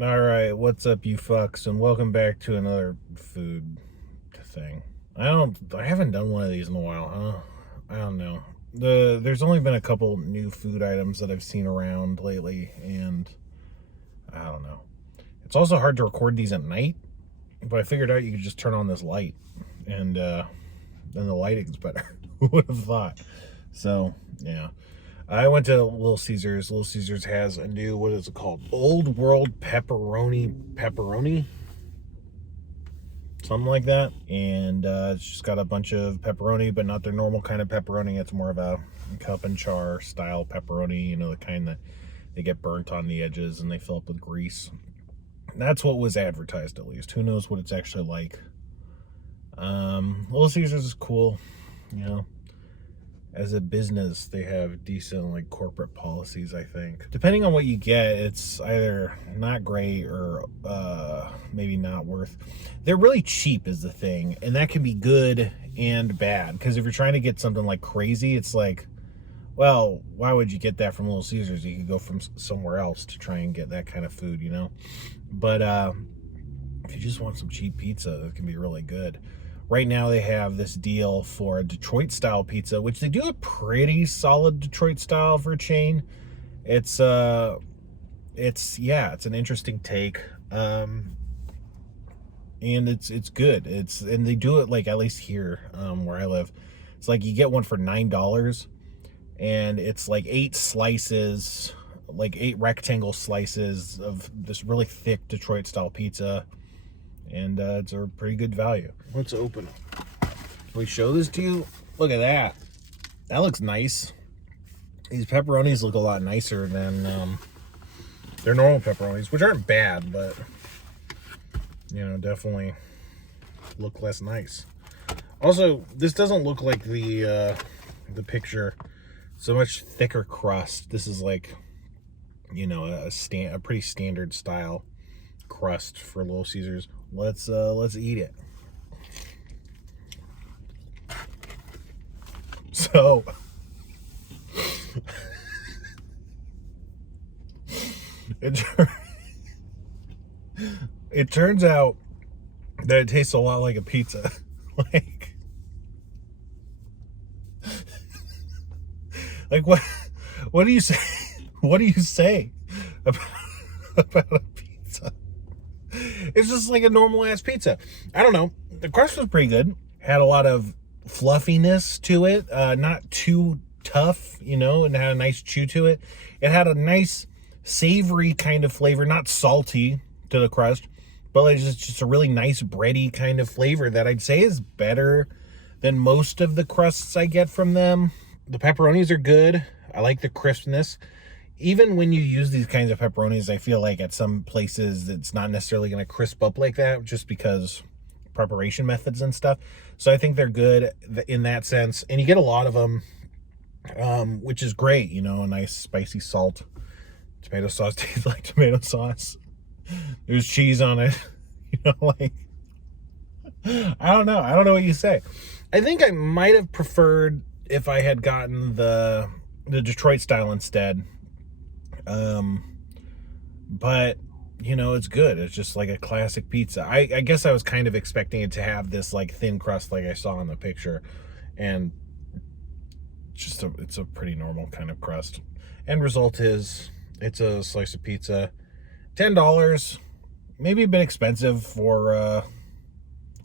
All right, what's up, you fucks, and welcome back to another food thing. I haven't done one of these in a while, huh? I don't know. There's only been a couple new food items that I've seen around lately, and I don't know. It's also hard to record these at night, but I figured out you could just turn on this light, and then the lighting's better. Who would have thought? So, yeah. I went to Little Caesars. Little Caesars has a new, what is it called? Old World Pepperoni? Something like that. And it's just got a bunch of pepperoni, but not their normal kind of pepperoni. It's more of a cup and char style pepperoni, you know, the kind that they get burnt on the edges and they fill up with grease. That's what was advertised, at least. Who knows what it's actually like. Little Caesars is cool, you know. As a business, they have decent like corporate policies, I think. Depending on what you get, it's either not great or maybe not worth. They're really cheap is the thing, and that can be good and bad, because if you're trying to get something like crazy, it's like, well, why would you get that from Little Caesars? You could go from somewhere else to try and get that kind of food, you know. But if you just want some cheap pizza, that can be really good. Right now they have this deal for a Detroit style pizza, which they do a pretty solid Detroit style for a chain. It's an interesting take. And it's good. And they do it like, at least here, where I live. It's like you get one for $9, and it's like 8 slices, like 8 rectangle slices of this really thick Detroit style pizza. And it's a pretty good value. Let's open it. Can we show this to you? Look at that. That looks nice. These pepperonis look a lot nicer than their normal pepperonis, which aren't bad, but you know, definitely look less nice. Also, this doesn't look like the picture. So much thicker crust. This is like, you know, a pretty standard style crust for Little Caesars. Let's eat it. So it turns out that it tastes a lot like a pizza. like what do you say? What do you say about, about a pizza? It's just like a normal ass pizza. I don't know. The crust was pretty good. Had a lot of fluffiness to it. Not too tough, you know, and had a nice chew to it. It had a nice savory kind of flavor, not salty to the crust, but like just a really nice bready kind of flavor that I'd say is better than most of the crusts I get from them. The pepperonis are good. I like the crispness. Even when you use these kinds of pepperonis, I feel like at some places it's not necessarily going to crisp up like that, just because preparation methods and stuff. So I think they're good in that sense. And you get a lot of them, which is great. You know, a nice spicy salt. Tomato sauce tastes like tomato sauce. There's cheese on it. You know, like, I don't know. I don't know what you say. I think I might have preferred if I had gotten the Detroit style instead. But you know, it's good. It's just like a classic pizza. I guess I was kind of expecting it to have this like thin crust like I saw in the picture, and it's a pretty normal kind of crust. End result is it's a slice of pizza. $10, maybe a bit expensive for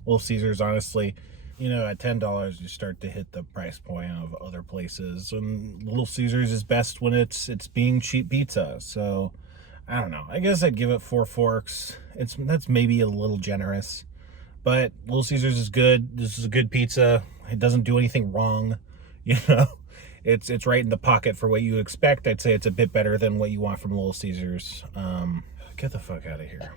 Little Caesars, honestly. You know, at $10 you start to hit the price point of other places, and Little Caesars is best when it's being cheap pizza. So I don't know. I guess I'd give it 4 forks. That's maybe a little generous, but Little Caesars is good. This is a good pizza. It doesn't do anything wrong. You know, it's right in the pocket for what you expect. I'd say it's a bit better than what you want from Little Caesars. Get the fuck out of here.